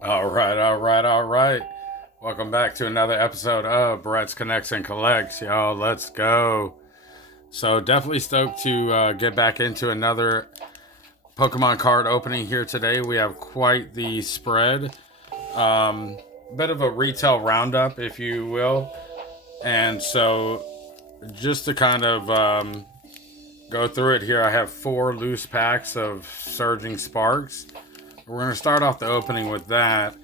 All right. Welcome back to another episode of Brett's Connects and Collects, y'all. Let's go. So, definitely stoked to get back into another Pokemon card opening here today. We have quite the spread. Bit of a retail roundup, if you will. And so, just to kind of go through it here, I have 4 loose packs of Surging Sparks. We're going to start off the opening with that.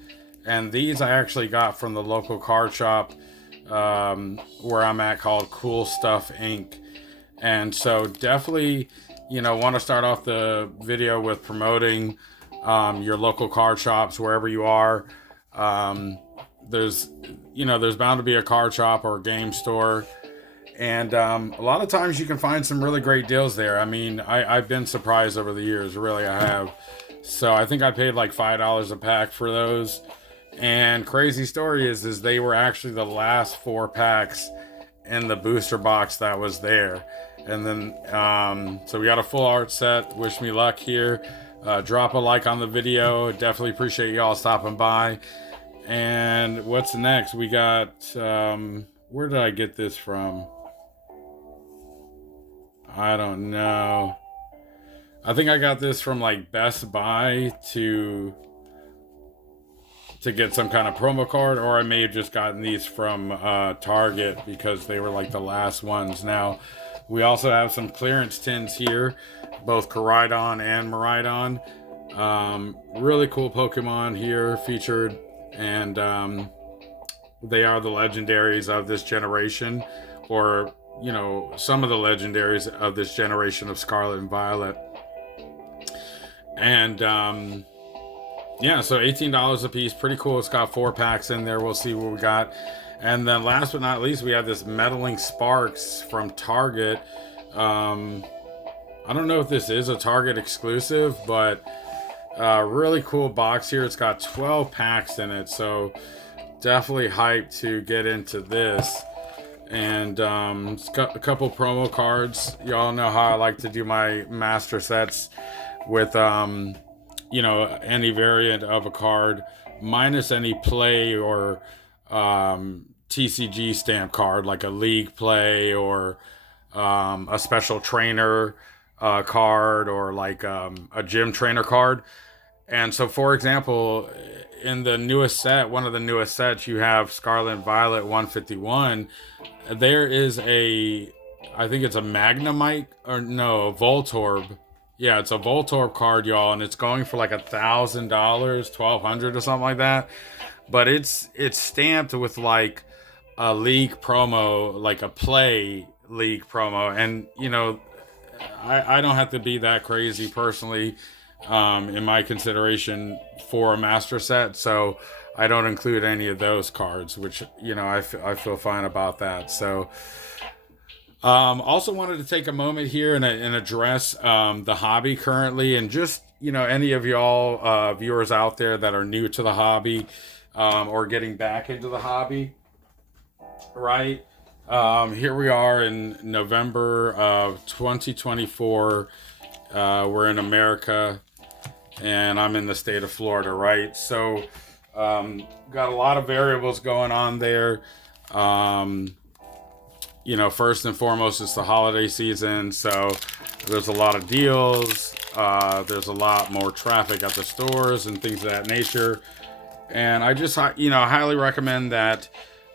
And these I actually got from the local card shop where I'm at, called Cool Stuff Inc. And so definitely, want to start off the video with promoting your local card shops wherever you are. There's, there's bound to be a card shop or a game store. And a lot of times you can find some really great deals there. I mean, I've been surprised over the years, really, I have. So I think I paid like $5 a pack for those. And crazy story is they were actually the last 4 packs in the booster box that was there. And then, so we got a full art set. Wish me luck here. Drop a like on the video. Definitely appreciate y'all stopping by. And what's next? We got, where did I get this from? I don't know. I think I got this from like Best Buy to get some kind of promo card, or I may have just gotten these from Target because they were like the last ones. Now, we also have some clearance tins here, both Koraidon and Miraidon. Really cool Pokemon here featured, and they are the legendaries of this generation, or some of the legendaries of this generation of Scarlet and Violet. And yeah, so $18 a piece, pretty cool. It's got 4 packs in there. We'll see what we got. And then last but not least, we have this Meddling Sparks from Target. I don't know if this is a Target exclusive, but really cool box here. It's got 12 packs in it, so definitely hyped to get into this. And it's got a couple promo cards. Y'all know how I like to do my master sets with any variant of a card, minus any play or TCG stamp card, like a league play or a special trainer card, or like a gym trainer card. And so, for example, in the newest set, one of the newest sets, you have Scarlet and Violet 151. There is I think it's a Magnemite, or no, a Voltorb. Yeah, it's a Voltorb card, y'all, and it's going for like $1,000, $1,200 or something like that. But it's stamped with like a league promo, like a play league promo, and I don't have to be that crazy personally in my consideration for a master set, so I don't include any of those cards, which I feel fine about that. So. Also wanted to take a moment here and address the hobby currently, and just any of y'all viewers out there that are new to the hobby or getting back into the hobby, right? Here we are in November of 2024. We're in America, and I'm in the state of Florida, right? So got a lot of variables going on there. First and foremost, it's the holiday season, so there's a lot of deals. There's a lot more traffic at the stores and things of that nature. And I just, highly recommend that.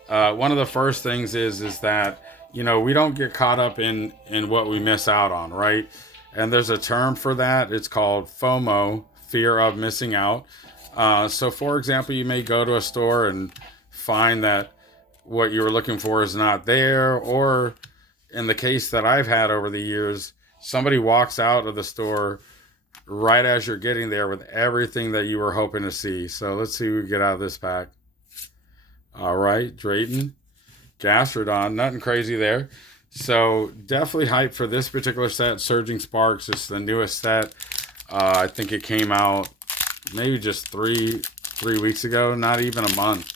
One of the first things is that, we don't get caught up in what we miss out on, right? And there's a term for that. It's called FOMO, fear of missing out. So, for example, you may go to a store and find that what you were looking for is not there, or in the case that I've had over the years, somebody walks out of the store right as you're getting there with everything that you were hoping to see. So let's see what we get out of this pack. All right, Drayton, Gastrodon, nothing crazy there. So definitely hyped for this particular set. Surging Sparks is the newest set. I think it came out maybe just three weeks ago, not even a month.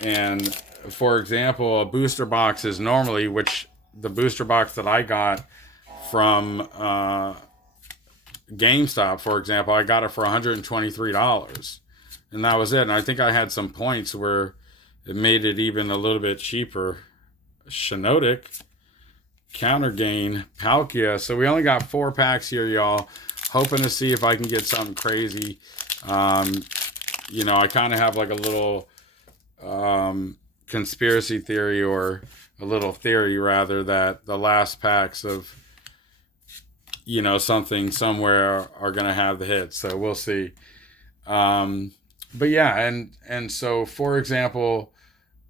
And for example, a booster box is normally, which the booster box that I got from GameStop, for example, I got it for $123. and that was it. And I think I had some points where it made it even a little bit cheaper. Shinotic, Counter Gain, Palkia. So we only got 4 packs here, y'all. Hoping to see if I can get something crazy. I kind of have like a little conspiracy theory, or a little theory rather, that the last packs of something somewhere are going to have the hits. So we'll see. But yeah, and so for example,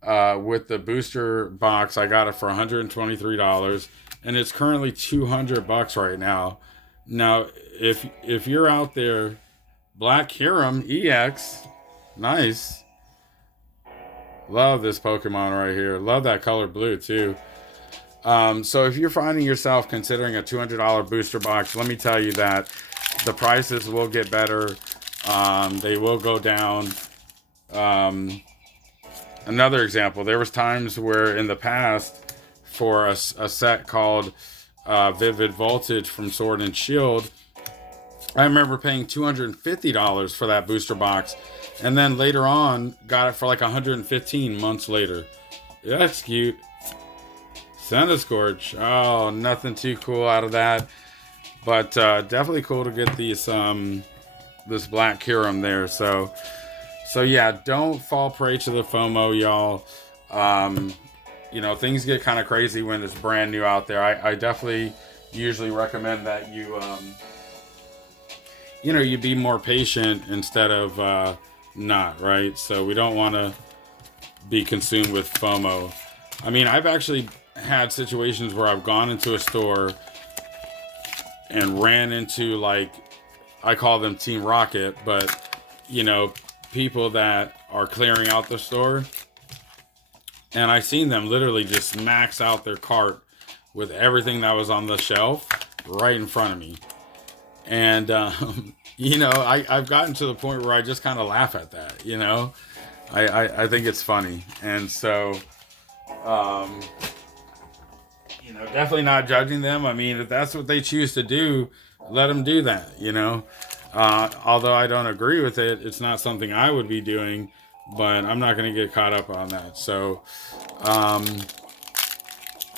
with the booster box, I got it for $123, and it's currently $200 right now. Now, if you're out there, Black Hiram EX, nice. Love this Pokemon right here. Love that color blue too. So if you're finding yourself considering a $200 booster box, let me tell you that the prices will get better. They will go down. Another example, there was times where in the past, for a set called Vivid Voltage from Sword and Shield, I remember paying $250 for that booster box, and then later on got it for like $115 months later. Yeah, that's cute. Scorch. Oh, nothing too cool out of that, but definitely cool to get these this Black Hiram there. So yeah, don't fall prey to the FOMO, y'all. Things get kind of crazy when it's brand new out there. I definitely usually recommend that you be more patient instead of not, right? So we don't want to be consumed with FOMO. I mean, I've actually had situations where I've gone into a store and ran into, like, I call them Team Rocket, but people that are clearing out the store, and I seen them literally just max out their cart with everything that was on the shelf right in front of me. And I've gotten to the point where I just kind of laugh at that. I think it's funny. And so definitely not judging them. I mean, if that's what they choose to do, let them do that. Although I don't agree with it, it's not something I would be doing, but I'm not going to get caught up on that. So,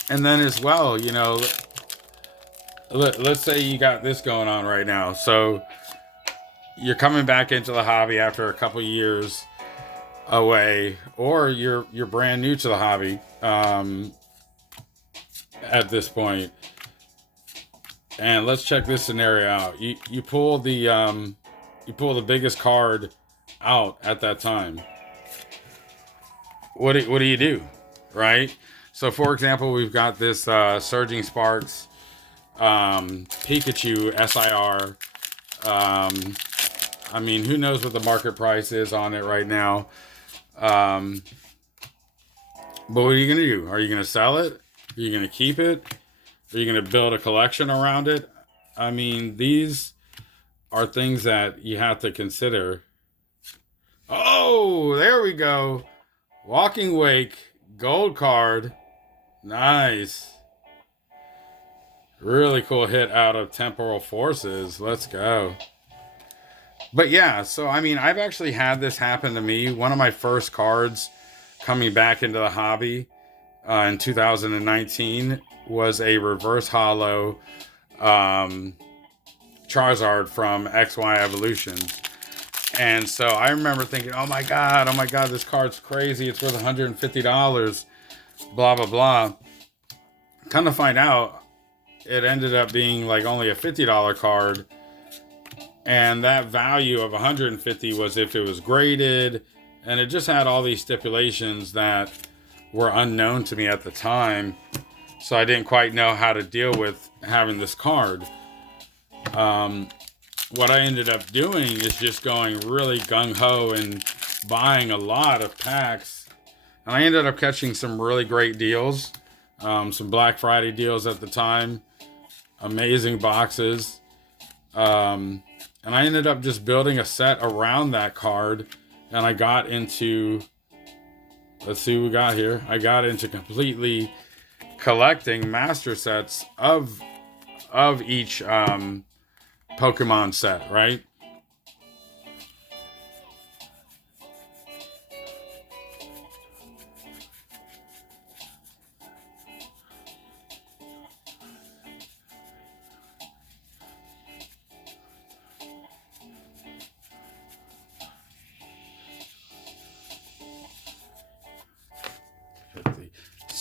and then as well, let's say you got this going on right now. So you're coming back into the hobby after a couple years away, or you're brand new to the hobby at this point. And let's check this scenario out. You pull the biggest card out at that time. What do you do, right? So, for example, we've got this Surging Sparks Pikachu SIR. I mean, who knows what the market price is on it right now? But what are you gonna do? Are you gonna sell it? Are you gonna keep it? Are you going to build a collection around it? I mean, these are things that you have to consider. Oh, there we go. Walking Wake, gold card. Nice. Really cool hit out of Temporal Forces. Let's go. But yeah, so I mean, I've actually had this happen to me. One of my first cards coming back into the hobby in 2019 was a reverse holo Charizard from XY Evolutions. And so I remember thinking, oh my god, this card's crazy. It's worth $150. Blah, blah, blah. Come to find out, it ended up being like only a $50 card. And that value of $150 was if it was graded. And it just had all these stipulations that were unknown to me at the time. So I didn't quite know how to deal with having this card. What I ended up doing is just going really gung-ho and buying a lot of packs. And I ended up catching some really great deals. Some Black Friday deals at the time. Amazing boxes. And I ended up just building a set around that card. And I got into... Let's see what we got here. I got into completely collecting master sets of each Pokemon set, right?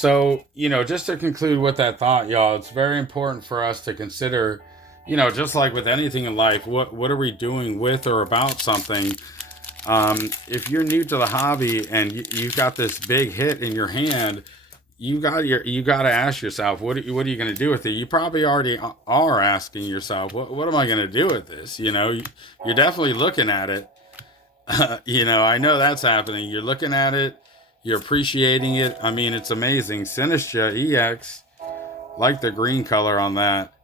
So, just to conclude with that thought, y'all, it's very important for us to consider, just like with anything in life, what are we doing with or about something? If you're new to the hobby and you've got this big hit in your hand, you got to ask yourself, what are you going to do with it? You probably already are asking yourself, what am I going to do with this? You're definitely looking at it. I know that's happening. You're looking at it, you're appreciating it. I mean, it's amazing. Sinistra EX, like the green color on that.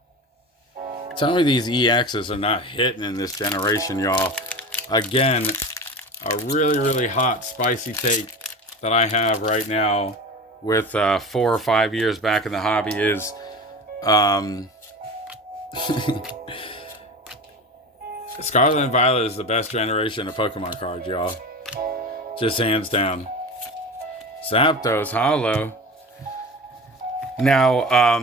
Tell me these EXs are not hitting in this generation, y'all. Again, a really, really hot, spicy take that I have right now with 4 or 5 years back in the hobby is Scarlet and Violet is the best generation of Pokemon cards, y'all. Just hands down. Zapdos, Hollow. Now,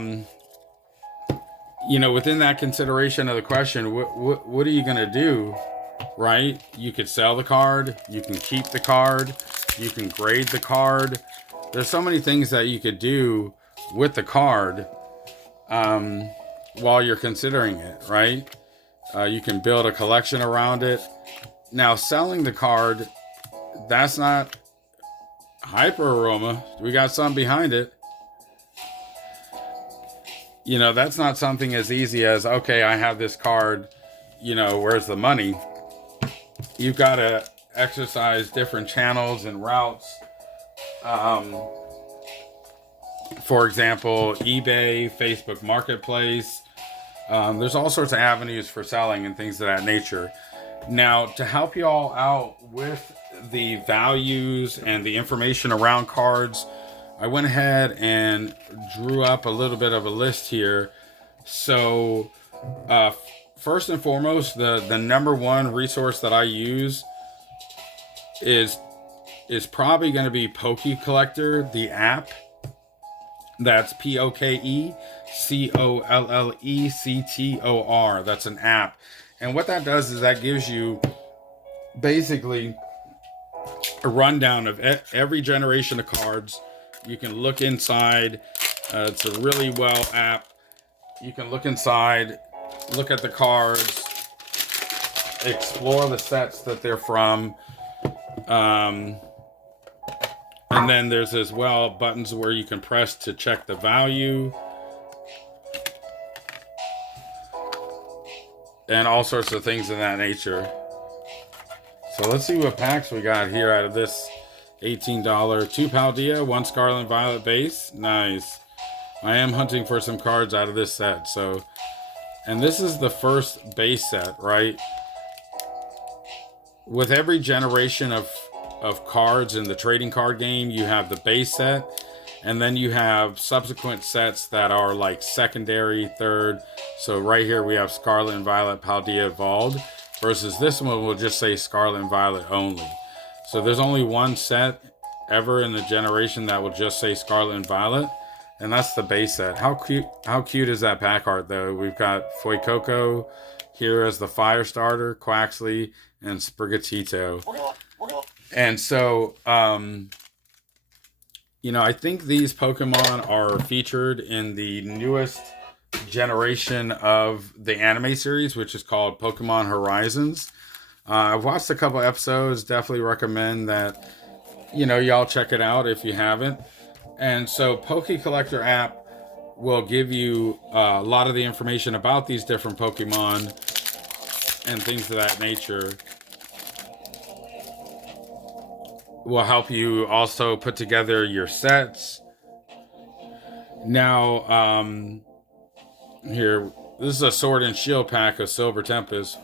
within that consideration of the question, what are you going to do, right? You could sell the card. You can keep the card. You can grade the card. There's so many things that you could do with the card while you're considering it, right? You can build a collection around it. Now, selling the card, that's not Hyper Aroma. We got something behind it. That's not something as easy as, okay, I have this card, where's the money? You've got to exercise different channels and routes. For example, eBay, Facebook Marketplace. There's all sorts of avenues for selling and things of that nature. Now, to help you all out with the values and the information around cards, I went ahead and drew up a little bit of a list here. So, first and foremost, the number one resource that I use is probably going to be Poke Collector, the app. That's POKECOLLECTOR. That's an app. And what that does is that gives you basically a rundown of every generation of cards. You can look inside. It's a really well app. You can look inside, look at the cards, explore the sets that they're from. And then there's as well buttons where you can press to check the value. And all sorts of things of that nature. So let's see what packs we got here out of this $18. 2 Paldea, 1 Scarlet and Violet base. Nice. I am hunting for some cards out of this set. So, and this is the first base set, right? With every generation of cards in the trading card game, you have the base set, and then you have subsequent sets that are like secondary, third. So right here we have Scarlet and Violet Paldea Evolved, versus this one will just say Scarlet and Violet only. So there's only one set ever in the generation that will just say Scarlet and Violet, and that's the base set. How cute is that pack art though? We've got Fuecoco here as the fire starter, Quaxley, and Sprigatito. And so, I think these Pokemon are featured in the newest generation of the anime series, which is called Pokemon Horizons. I've watched a couple episodes. Definitely recommend that, y'all check it out if you haven't. And so Poke Collector app will give you a lot of the information about these different Pokemon and things of that nature. Will help you also put together your sets. Now, here, this is a Sword and Shield pack of Silver Tempest.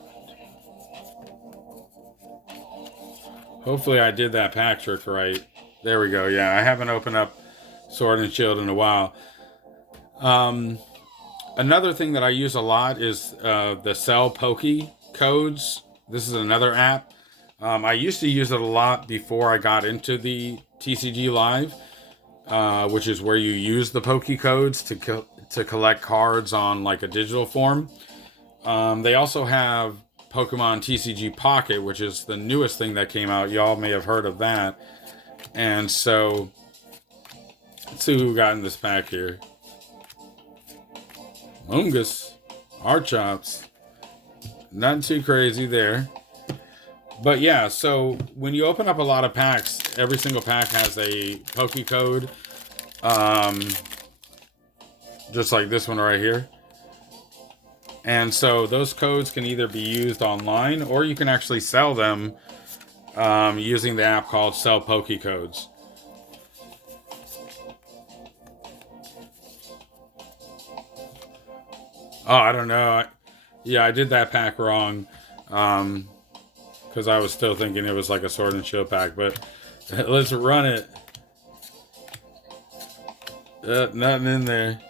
Hopefully I did that pack trick right. There we go. Yeah, I haven't opened up Sword and Shield in a while. Another thing that I use a lot is the Sell Poke codes. This is another app. I used to use it a lot before I got into the TCG Live, which is where you use the Poke codes to collect cards on like a digital form. They also have Pokemon TCG Pocket, which is the newest thing that came out. Y'all may have heard of that. And so Let's see who we got in this pack here. Mungus, Archops. Nothing too crazy there. But yeah, so when you open up a lot of packs, every single pack has a Poke code. Just like this one right here. And so those codes can either be used online, or you can actually sell them using the app called Sell Poke Codes. Oh, I don't know. Yeah, I did that pack wrong. Because I was still thinking it was like a Sword and Shield pack. But let's run it. Nothing in there.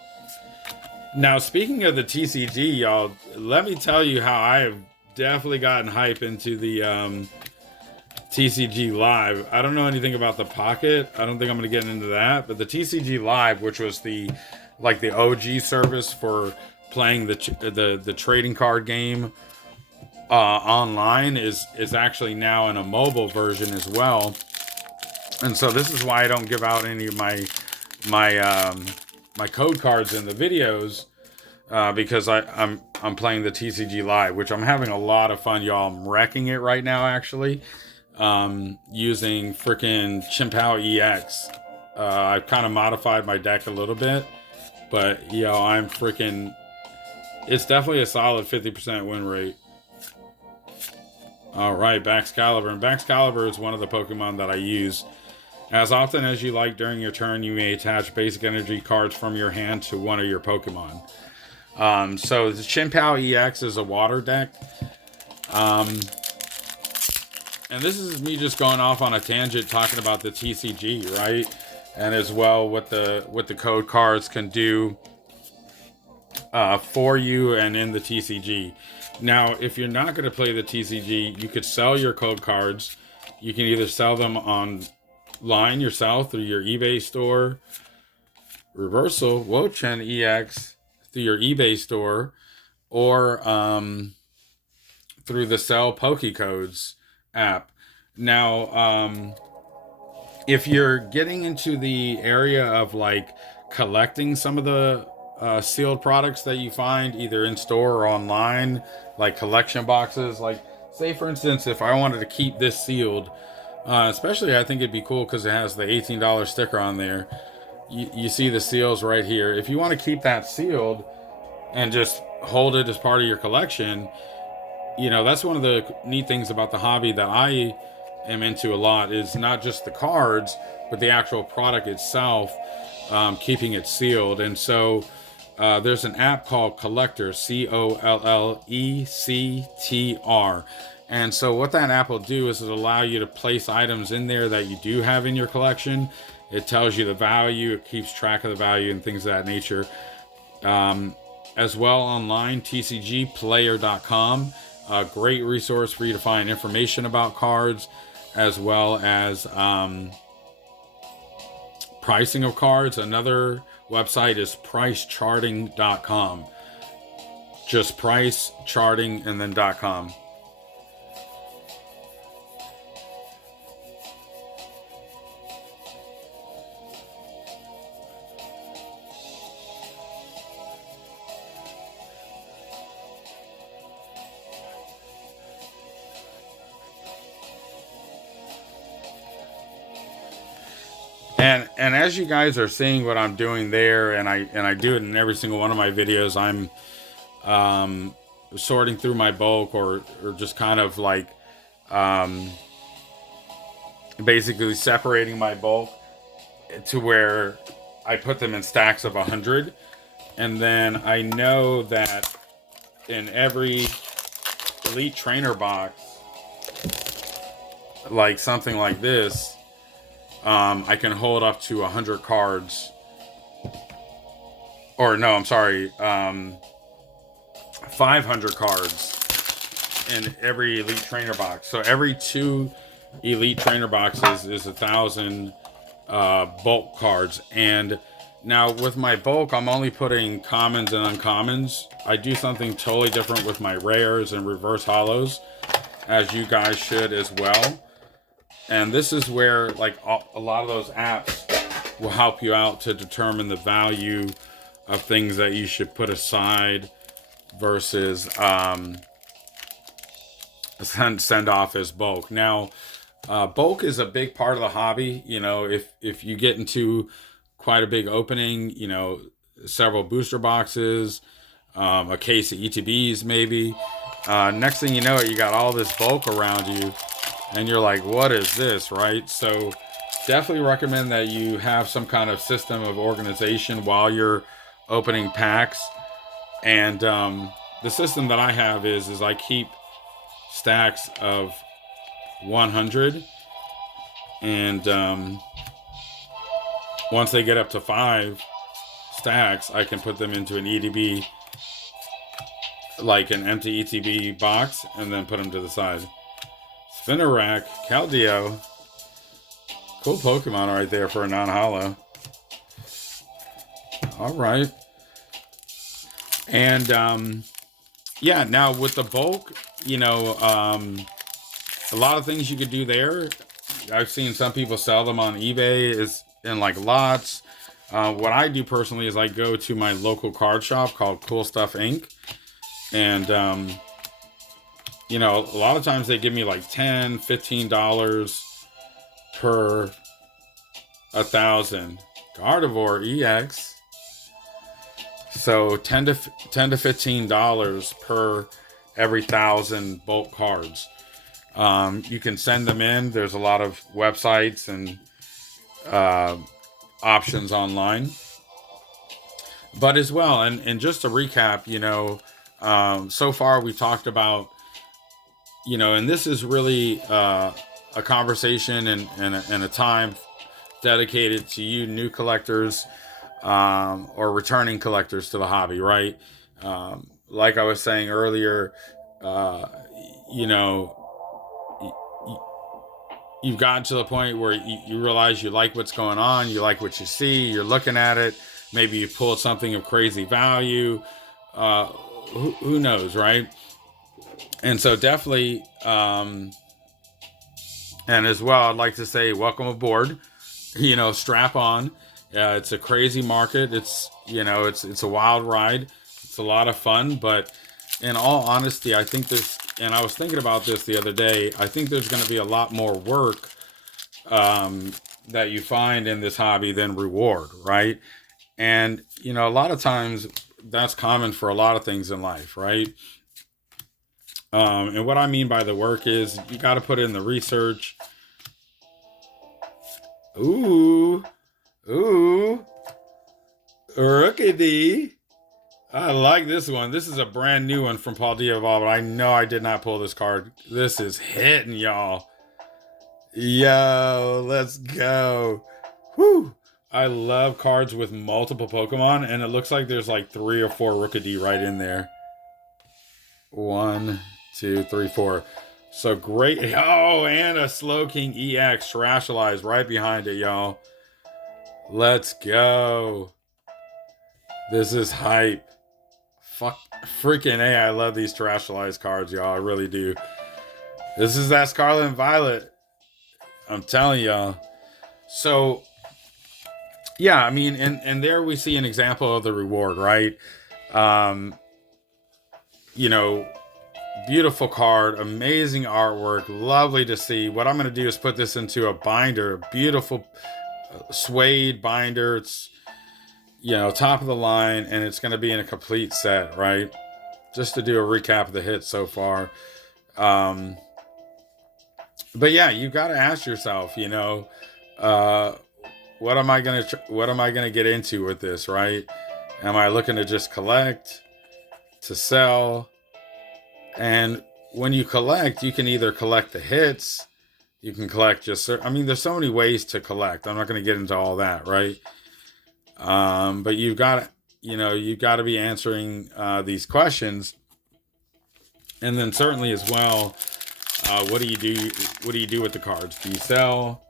Now, speaking of the TCG, y'all, let me tell you how I have definitely gotten hype into the TCG Live. I don't know anything about the Pocket. I don't think I'm going to get into that. But the TCG Live, which was the OG service for playing the trading card game online, is actually now in a mobile version as well. And so this is why I don't give out any of my code cards in the videos, because I'm playing the TCG Live, which I'm having a lot of fun, y'all. I'm wrecking it right now, actually, using freaking Chimpao EX. I've kind of modified my deck a little bit, but I'm freaking. It's definitely a solid 50% win rate. All right, Baxcalibur. And Baxcalibur is one of the Pokemon that I use. As often as you like during your turn, you may attach basic energy cards from your hand to one of your Pokemon. So the Chimpao EX is a water deck. And this is me just going off on a tangent talking about the TCG, right? And as well what the code cards can do for you and in the TCG. Now, if you're not going to play the TCG, you could sell your code cards. You can either sell them online yourself through your eBay store, Reversal Wochen EX through your eBay store, or through the Sell Poke Codes app. Now, if you're getting into the area of like collecting some of the sealed products that you find either in store or online, like collection boxes, like say for instance, if I wanted to keep this sealed, especially I think it'd be cool because it has the $18 sticker on there. You see the seals right here. If you want to keep that sealed and just hold it as part of your collection, that's one of the neat things about the hobby that I am into a lot, is not just the cards, but the actual product itself, keeping it sealed. And so there's an app called Collector, COLLECTR. And so what that app will do is it'll allow you to place items in there that you do have in your collection. It tells you the value, it keeps track of the value and things of that nature. As well, online, tcgplayer.com, a great resource for you to find information about cards, as well as pricing of cards. Another website is pricecharting.com. Just price, charting, and then .com. And as you guys are seeing what I'm doing there, and I do it in every single one of my videos, I'm sorting through my bulk, or just kind of like basically separating my bulk to where I put them in stacks of 100. And then I know that in every Elite Trainer box, like something like this, I can hold up to 100 cards. Or no, I'm sorry, 500 cards in every Elite Trainer box. So every 2 Elite Trainer boxes is 1,000 bulk cards. And now with my bulk, I'm only putting commons and uncommons. I do something totally different with my rares and reverse hollows, as you guys should as well. And this is where, like, a lot of those apps will help you out to determine the value of things that you should put aside versus send off as bulk. Now, bulk is a big part of the hobby. You know, if you get into quite a big opening, you know, several booster boxes, a case of ETBs maybe. Next thing you know, you got all this bulk around you, and you're like, what is this, right? So definitely recommend that you have some kind of system of organization while you're opening packs. And the system that I have is I keep stacks of 100, and once they get up to 5 stacks, I can put them into an ETB, like an empty ETB box, and then put them to the side. Spinnerack, Keldeo, cool Pokemon right there for a non-holo. All right. And yeah, now with the bulk, you know, a lot of things you could do there. I've seen some people sell them on eBay is in like lots. What I do personally is I go to my local card shop called Cool Stuff Inc. And you know, a lot of times they give me like $10, $15 per 1,000. Gardevoir EX. So $10 to $15 per every 1,000 bulk cards. You can send them in. There's a lot of websites and options online. But as well, and just to recap, you know, so far we talked about, you know, and this is really a conversation and a time dedicated to you new collectors or returning collectors to the hobby, right? Like I was saying earlier, you know, you've gotten to the point where you realize you like what's going on, you like what you see, you're looking at it, maybe you pulled something of crazy value, who knows, right? And so definitely, and as well, I'd like to say welcome aboard, you know, strap on. It's a crazy market. It's, you know, it's a wild ride. It's a lot of fun, but in all honesty, I think there's, and I was thinking about this the other day, I think there's going to be a lot more work that you find in this hobby than reward, right? And, you know, a lot of times that's common for a lot of things in life, right? And what I mean by the work is you got to put in the research. Ooh, Rookity. I like this one. This is a brand new one from Paul Diaval, but I know I did not pull this card. This is hitting, y'all. Yo, let's go. Whew. I love cards with multiple Pokemon, and it looks like there's like 3 or 4 Rookity right in there. 1, 2, 3, 4. So great. Oh, and a Slowking EX Terastallized right behind it, y'all. Let's go. This is hype. Fuck, freaking A, I love these Terastallized cards, y'all. I really do. This is that Scarlet and Violet. I'm telling y'all. So, yeah, I mean, and there we see an example of the reward, right? You know, beautiful card, amazing artwork, lovely to see. What I'm going to do is put this into a binder, a beautiful suede binder. It's, you know, top of the line, and it's going to be in a complete set, right? Just to do a recap of the hits so far. But yeah, you got to ask yourself, you know, what am I gonna get into with this, right? Am I looking to just collect, to sell? And when you collect, you can either collect the hits, you can collect just, I mean, there's so many ways to collect. I'm not going to get into all that, right? But you've got to be answering these questions. And then certainly as well, what do you do? What do you do with the cards? Do you sell?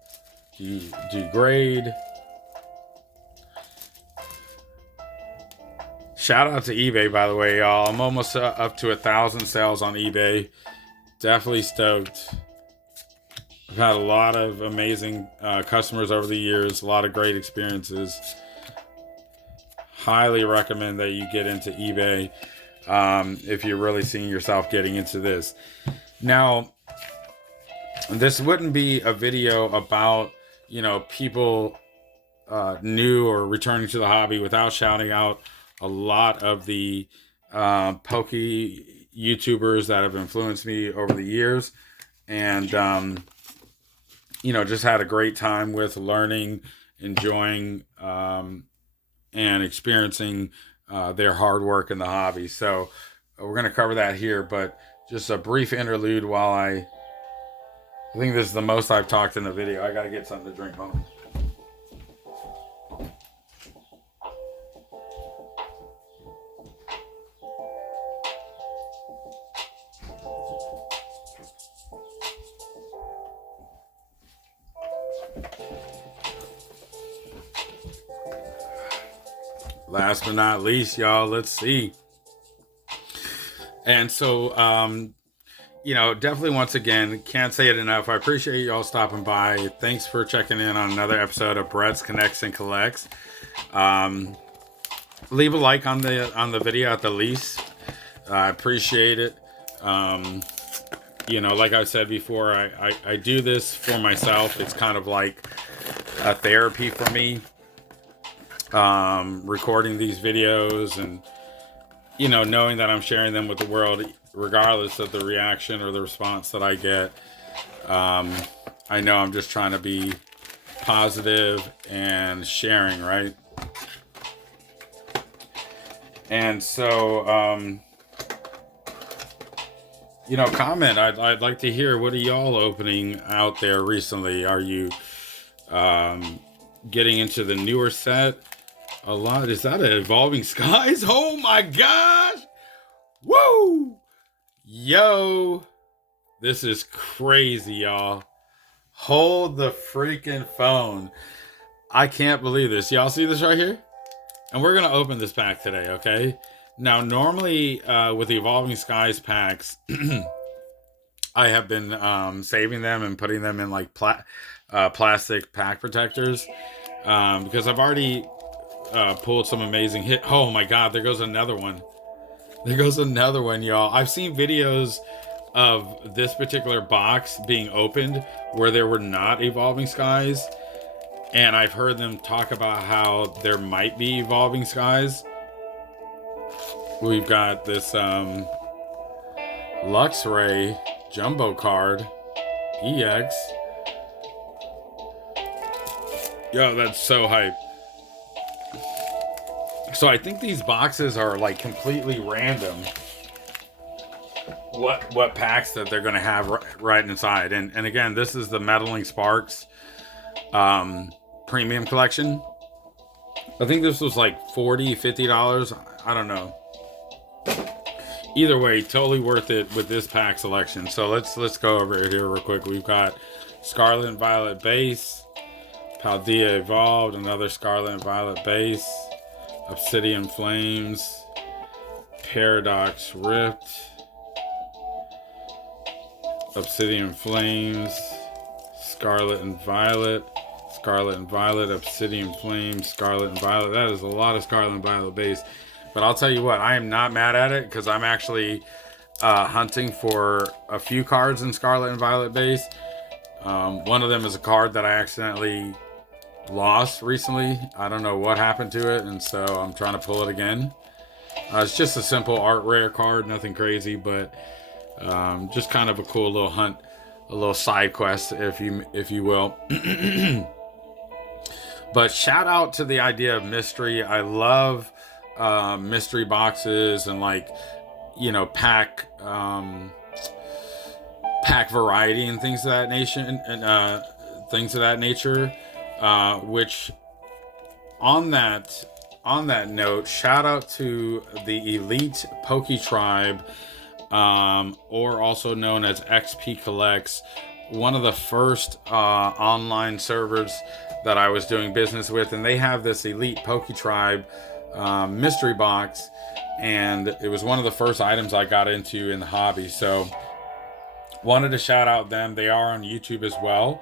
Do you grade? Shout out to eBay, by the way, y'all. I'm almost up to 1,000 sales on eBay. Definitely stoked. I've had a lot of amazing customers over the years, a lot of great experiences. Highly recommend that you get into eBay if you're really seeing yourself getting into this. Now, this wouldn't be a video about, people new or returning to the hobby without shouting out a lot of the Poke YouTubers that have influenced me over the years. And, just had a great time with learning, enjoying, and experiencing their hard work in the hobby. So we're going to cover that here, but just a brief interlude while I think this is the most I've talked in the video. I got to get something to drink home. Last but not least, y'all, let's see. And so, definitely once again, can't say it enough. I appreciate y'all stopping by. Thanks for checking in on another episode of Brett's Connects and Collects. Leave a like on the video at the least. I appreciate it. Like I said before, I do this for myself. It's kind of like a therapy for me. Recording these videos and knowing that I'm sharing them with the world regardless of the reaction or the response that I get. I know I'm just trying to be positive and sharing, right? And so comment. I'd like to hear, what are y'all opening out there recently? Are you getting into the newer set a lot? Is that an Evolving Skies? Oh my gosh! Woo! Yo! This is crazy, y'all. Hold the freaking phone. I can't believe this. Y'all see this right here? And we're going to open this pack today, okay? Now, normally with the Evolving Skies packs, I have been saving them and putting them in like plastic pack protectors because I've already pulled some amazing hit. Oh my god, there goes another one. There goes another one, y'all. I've seen videos of this particular box being opened where there were not Evolving Skies, and I've heard them talk about how there might be Evolving Skies. We've got this Luxray Jumbo card EX. Yo, that's so hype. So I think these boxes are like completely random. What packs that they're going to have right inside. And again, this is the Meddling Sparks premium collection. I think this was like $40-$50. I don't know. Either way, totally worth it with this pack selection. So let's go over it here real quick. We've got Scarlet and Violet base, Paldea Evolved, another Scarlet and Violet base, Obsidian Flames, Paradox Rift, Obsidian Flames, Scarlet and Violet, Obsidian Flames, Scarlet and Violet. That is a lot of Scarlet and Violet base. But I'll tell you what, I am not mad at it because I'm actually hunting for a few cards in Scarlet and Violet base. One of them is a card that I accidentally lost recently. I don't know what happened to it, and so I'm trying to pull it again. It's just a simple art rare card, nothing crazy, but just kind of a cool little hunt, a little side quest, if you will. But shout out to the idea of mystery. I love mystery boxes and pack variety and things of that nature. Which on that note, shout out to the Elite Poke Tribe, or also known as XP Collects, one of the first online servers that I was doing business with, and they have this Elite Poke Tribe mystery box, and it was one of the first items I got into in the hobby. So Wanted to shout out them. They are on YouTube as well.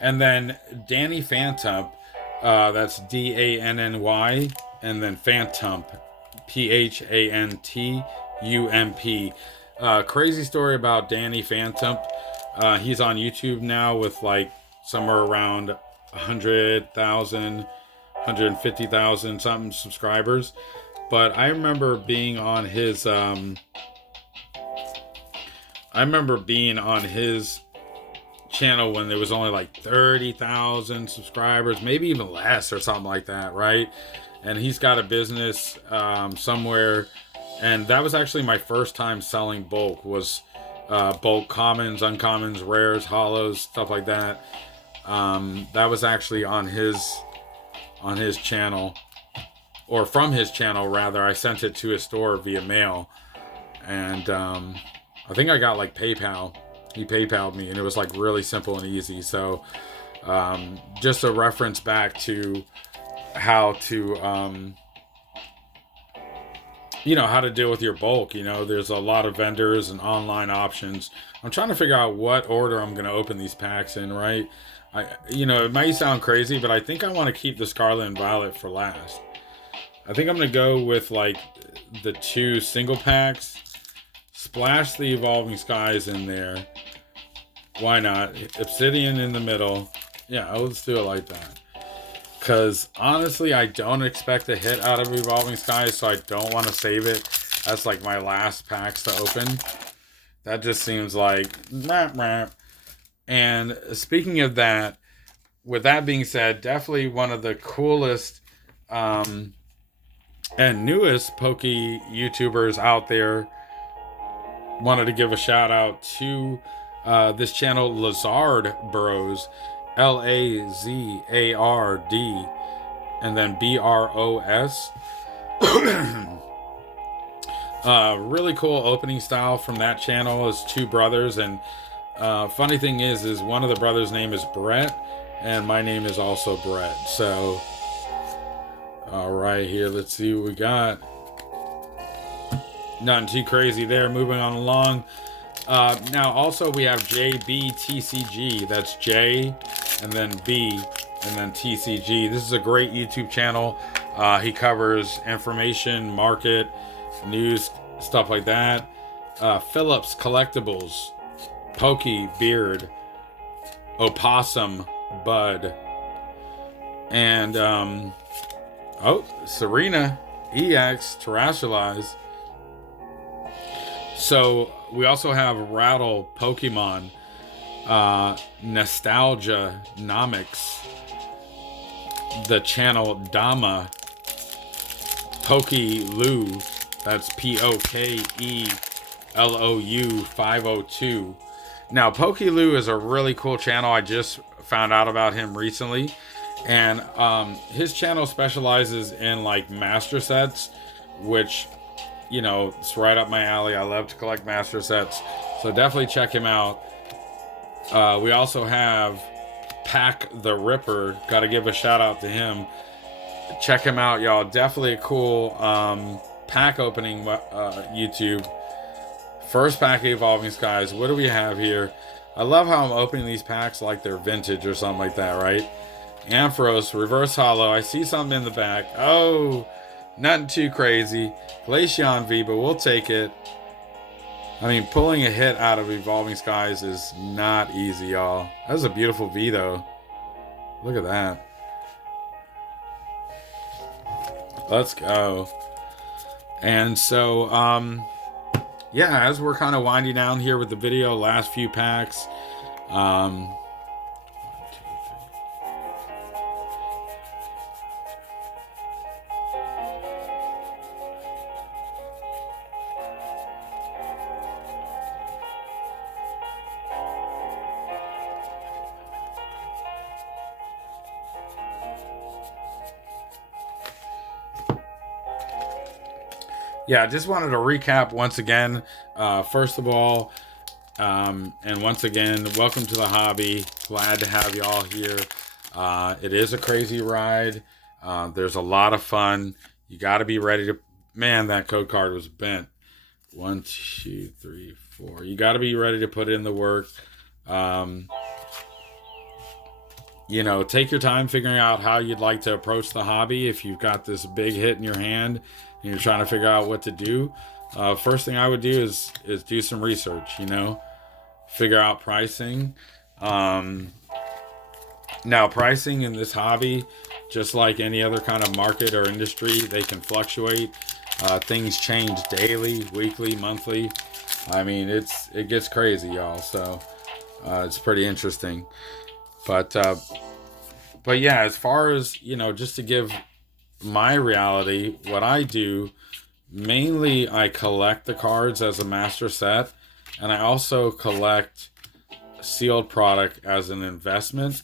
And then Danny Phantump, that's Danny, and then Phantump, Phantump. Crazy story about Danny Phantump. He's on YouTube now with like somewhere around 100,000, 150,000 something subscribers. But I remember being on his channel when there was only like 30,000 subscribers, maybe even less or something like that, right? And he's got a business somewhere, and that was actually my first time selling bulk, was bulk commons, uncommons, rares, hollows, stuff like that. That was actually on his channel, or from his channel rather. I sent it to his store via mail, and I think I got like PayPal. He PayPal'd me, and it was like really simple and easy. So just a reference back to how to how to deal with your bulk. There's a lot of vendors and online options. I'm trying to figure out what order I'm going to open these packs in, right? It might sound crazy, but I think I want to keep the Scarlet and Violet for last. I think I'm going to go with like the 2 single packs, splash the Evolving Skies in there. Why not? Obsidian in the middle. Yeah, let's do it like that. Because honestly, I don't expect a hit out of Evolving Skies, so I don't want to save it as like my last packs to open. That just seems like... And speaking of that, with that being said, definitely one of the coolest and newest Poke YouTubers out there. Wanted to give a shout out to this channel, Lazard Bros, Lazard, and then Bros. Really cool opening style from that channel. Is 2 brothers, and funny thing is one of the brothers' name is Brett, and my name is also Brett. So, all right, here, let's see what we got. Nothing too crazy there. Moving on along. Now, also, we have JBTCG. That's J, and then B, and then TCG. This is a great YouTube channel. He covers information, market, news, stuff like that. Phillips Collectibles, Pokey Beard, Opossum Bud, and Serena EX Terrestrialize. So we also have Rattle Pokemon, Nostalgia Nomics, the channel Dama, Pokelou, that's Pokelou 502. Now, Pokelou is a really cool channel. I just found out about him recently, and his channel specializes in like master sets, which, it's right up my alley. I love to collect master sets, so definitely check him out. We also have Pack the Ripper. Got to give a shout out to him. Check him out, y'all. Definitely a cool pack opening YouTube. First pack of Evolving Skies. What do we have here? I love how I'm opening these packs like they're vintage or something like that, right? Ampharos, Reverse Hollow. I see something in the back. Oh, nothing too crazy. Glaceon V, but we'll take it. I mean, pulling a hit out of Evolving Skies is not easy, y'all. That was a beautiful V, though. Look at that. Let's go. And so, yeah, as we're kind of winding down here with the video, last few packs. Yeah, I just wanted to recap once again. First of all, and once again, welcome to the hobby. Glad to have y'all here. It is a crazy ride. There's a lot of fun. You got to be ready to... Man, that code card was bent. 1, 2, 3, for. You got to be ready to put in the work. You know, take your time figuring out how you'd like to approach the hobby. If you've got this big hit in your hand and you're trying to figure out what to do, first thing I would do is do some research, you know, figure out pricing. Now, pricing in this hobby, just like any other kind of market or industry, they can fluctuate. Things change daily, weekly, monthly. I mean, it gets crazy, y'all. So it's pretty interesting. But yeah, as far as, you know, just to give my reality, what I do, mainly I collect the cards as a master set, and I also collect sealed product as an investment.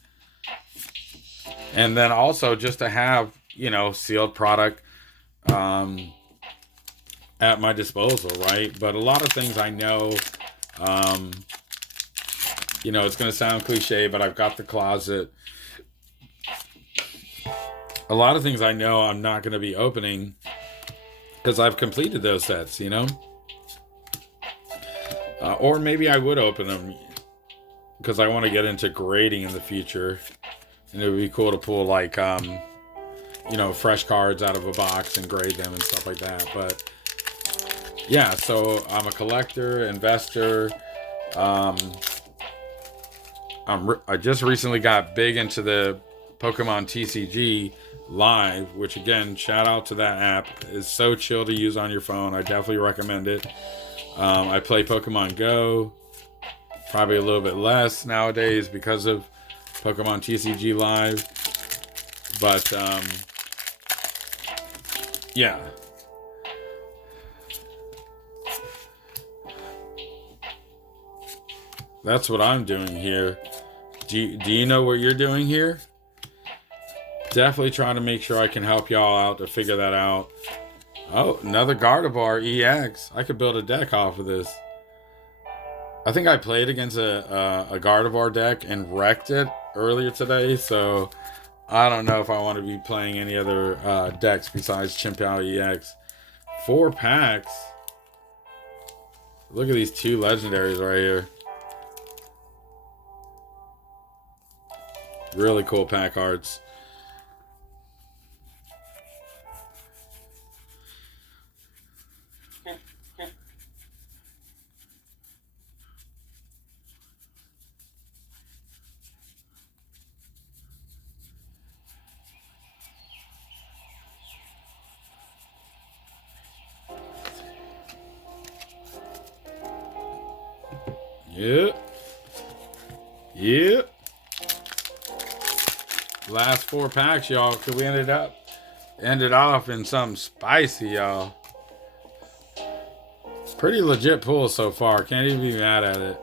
And then also just to have, you know, sealed product at my disposal, right? But a lot of things I know, you know, it's going to sound cliche, but I've got the closet. A lot of things I know I'm not going to be opening because I've completed those sets, you know? Or maybe I would open them because I want to get into grading in the future. And it would be cool to pull, like, you know, fresh cards out of a box and grade them and stuff like that. But yeah, so I'm a collector, investor. I just recently got big into the Pokemon TCG Live, which again, shout out to that app. It's so chill to use on your phone. I definitely recommend it. I play Pokemon Go, probably a little bit less nowadays because of Pokemon TCG Live. But yeah. That's what I'm doing here. Do you know what you're doing here? Definitely trying to make sure I can help y'all out to figure that out. Oh, another Gardevoir EX. I could build a deck off of this. I think I played against a Gardevoir deck and wrecked it earlier today, so I don't know if I want to be playing any other decks besides Chimpao EX. 4 packs. Look at these 2 legendaries right here. Really cool pack arts. Yep. Yep. Last 4 packs, y'all. Could we ended off in something spicy, y'all. Pretty legit pull so far. Can't even be mad at it.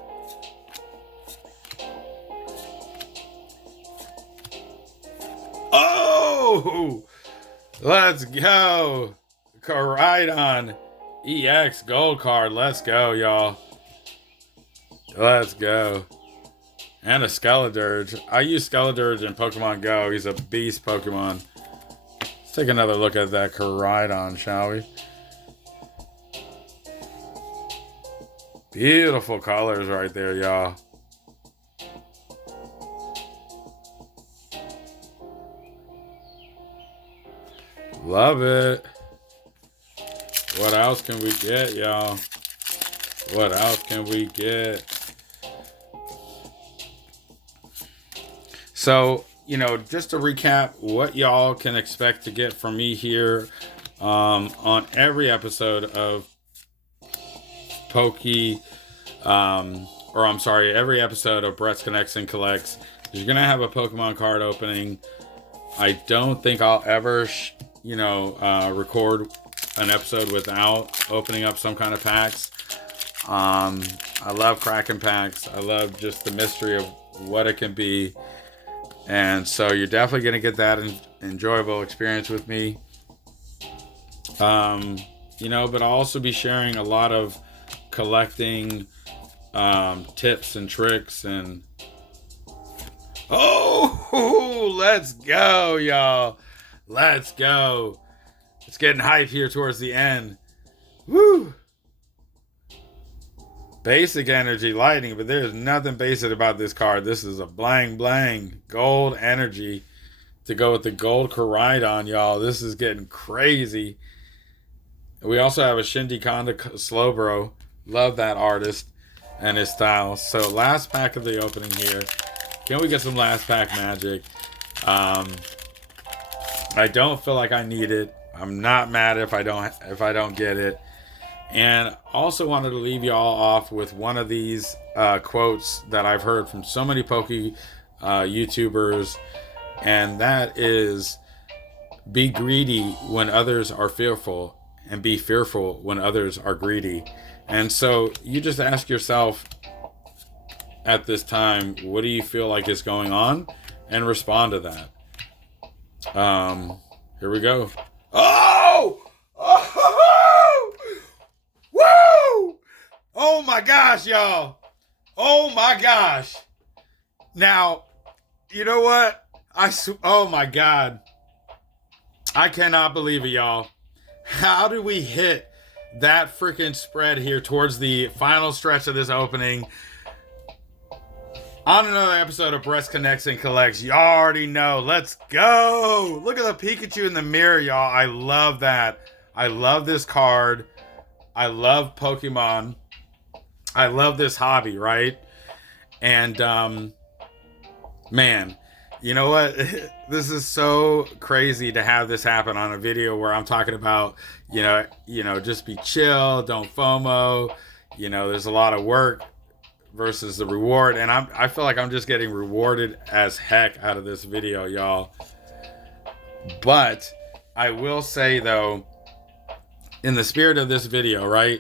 Oh! Let's go. Koraidon EX gold card. Let's go, y'all. Let's go. And a Skeledirge. I use Skeledirge in Pokemon Go. He's a beast Pokemon. Let's take another look at that Koraidon, shall we? Beautiful colors right there, y'all. Love it. What else can we get, y'all? What else can we get? So, you know, just to recap what y'all can expect to get from me here on every episode of every episode of Brett's Connects and Collects, you're going to have a Pokemon card opening. I don't think I'll ever, record an episode without opening up some kind of packs. I love cracking packs. I love just the mystery of what it can be. And so you're definitely going to get that enjoyable experience with me. But I'll also be sharing a lot of collecting tips and tricks and let's go, y'all. Let's go. It's getting hype here towards the end. Woo! basic energy lightning, but there's nothing basic about this card. This is a blang blang gold energy to go with the gold Koraidon, y'all. This is getting crazy. We also have a Shinji Kanda Slowbro. Love that artist and his style. So last pack of the opening here. Can we get some last pack magic? I don't feel like I need it. I'm not mad if I don't get it. And also wanted to leave y'all off with one of these quotes that I've heard from so many Poke YouTubers, and that is, be greedy when others are fearful, and be fearful when others are greedy. And so you just ask yourself at this time, what do you feel like is going on, and respond to that. Here we go. Oh! Woo! Oh my gosh, y'all. Oh my gosh. Now, you know what? Oh my God. I cannot believe it, y'all. How did we hit that freaking spread here towards the final stretch of this opening? On another episode of Breast Connects and Collects. You already know. Let's go. Look at the Pikachu in the mirror, y'all. I love that. I love this card. I love Pokemon. I love this hobby, right? And, man, you know what? This is so crazy to have this happen on a video where I'm talking about, you know, just be chill, don't FOMO. You know, there's a lot of work versus the reward, and I feel like I'm just getting rewarded as heck out of this video, y'all. But I will say though, in the spirit of this video, right?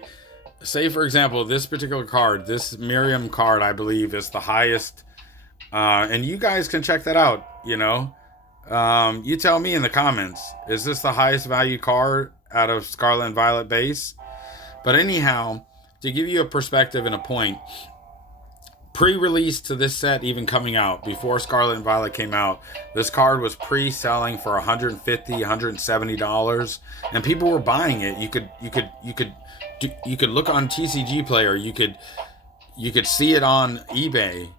Say for example, this particular card, this Miriam card, I believe is the highest, and you guys can check that out. You know, you tell me in the comments, is this the highest value card out of Scarlet and Violet base? But anyhow, to give you a perspective and a point, pre-release to this set even coming out, before Scarlet and Violet came out, this card was pre-selling for $150, $170, and people were buying it. You could look on TCG Player, you could see it on eBay.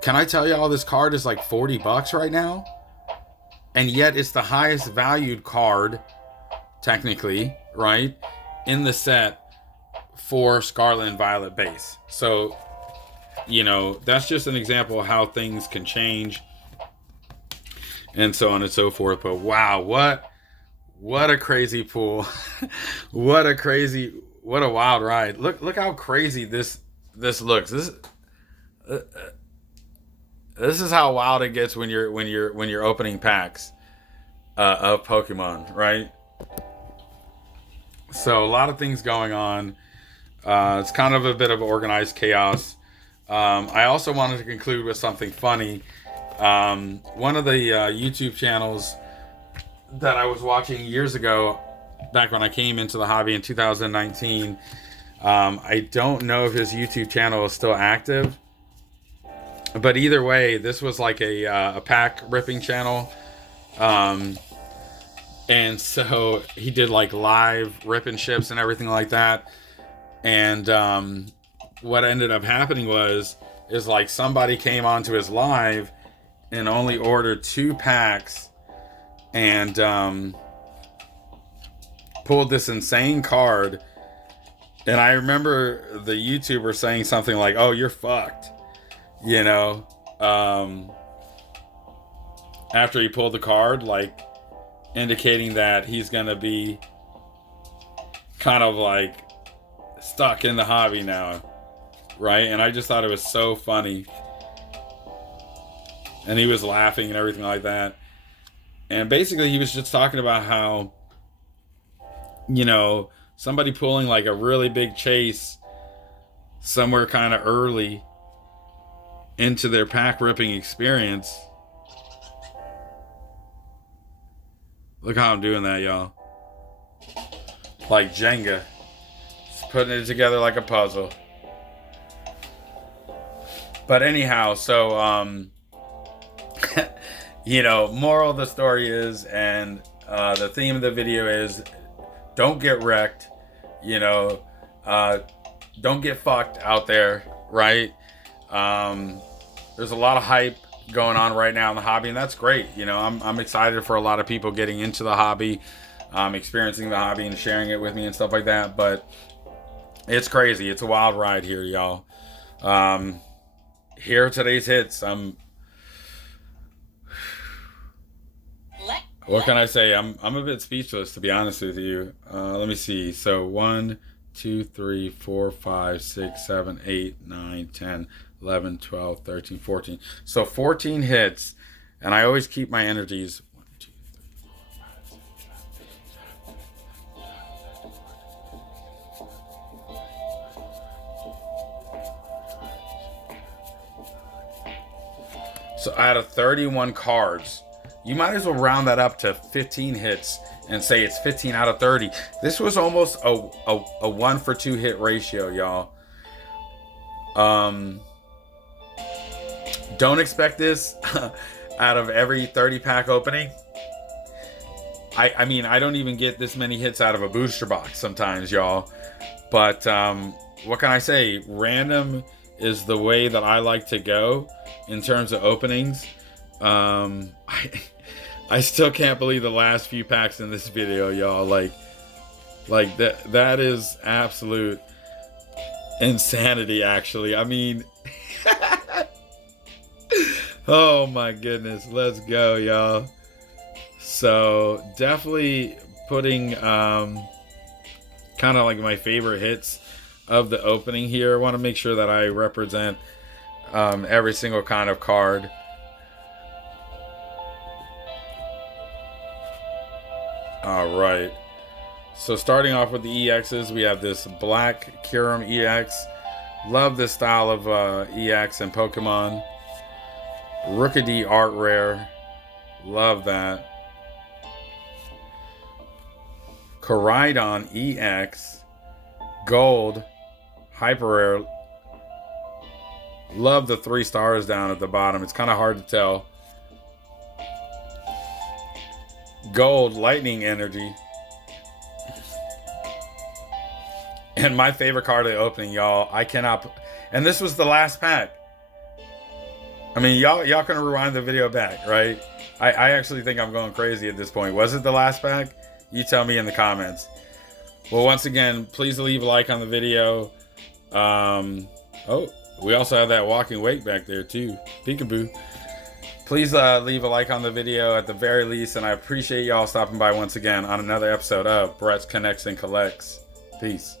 Can I tell y'all, this card is like $40 right now? And yet it's the highest valued card, technically, right, in the set for Scarlet and Violet base. So, you know, that's just an example of how things can change and so on and so forth. But wow, what a crazy pool. what a wild ride. Look how crazy this looks. This is how wild it gets when you're opening packs of Pokemon, right? So a lot of things going on. It's kind of a bit of organized chaos. I also wanted to conclude with something funny. One of the YouTube channels that I was watching years ago, back when I came into the hobby in 2019, I don't know if his YouTube channel is still active, but either way, this was like a pack ripping channel. And so he did like live ripping ships and everything like that. And what ended up happening is like somebody came onto his live and only ordered 2 packs and pulled this insane card. And I remember the YouTuber saying something like, "Oh, you're fucked," you know, after he pulled the card, like indicating that he's gonna be kind of like stuck in the hobby now, right? And I just thought it was so funny, and he was laughing and everything like that. And basically he was just talking about how, you know, somebody pulling like a really big chase somewhere kind of early into their pack ripping experience. Look how I'm doing that, y'all. Like Jenga. Just putting it together like a puzzle. But anyhow, so, you know, moral of the story is, and the theme of the video is, don't get wrecked. You know, don't get fucked out there, right? There's a lot of hype going on right now in the hobby, and that's great. You know, I'm excited for a lot of people getting into the hobby, experiencing the hobby and sharing it with me and stuff like that. But it's crazy. It's a wild ride here, y'all. Here are today's hits. What can I say? I'm a bit speechless, to be honest with you. Let me see. So 1, 2, 3, 4, 5, 6, 7, 8, 9, 10, 11, 12, 13, 14. So 14 hits, and I always keep my energies. 1, 2, 3, 4, 5, 6, 7, 8, 9, 10. So out of 31 cards, you might as well round that up to 15 hits and say it's 15 out of 30. This was almost a 1 for 2 hit ratio, y'all. Don't expect this out of every 30 pack opening. I mean, I don't even get this many hits out of a booster box sometimes, y'all. But what can I say? Random is the way that I like to go in terms of openings. I still can't believe the last few packs in this video, y'all. Like that is absolute insanity, actually. I mean, oh my goodness. Let's go, y'all. So definitely putting kind of like my favorite hits of the opening here. I want to make sure that I represent every single kind of card. All right, so starting off with the EXs, we have this Black Kyurem EX. Love this style of EX and Pokemon. Rookidee Art Rare. Love that. Koraidon EX. Gold. Hyper Rare. Love the 3 stars down at the bottom. It's kind of hard to tell. Gold Lightning Energy. And my favorite card of the opening, y'all. I cannot. And this was the last pack. I mean, y'all can rewind the video back, right? I actually think I'm going crazy at this point. Was it the last pack? You tell me in the comments. Well, once again, please leave a like on the video. Oh, we also have that walking wake back there too. Peekaboo. Please leave a like on the video at the very least, and I appreciate y'all stopping by once again on another episode of Brett's Connects and Collects. Peace.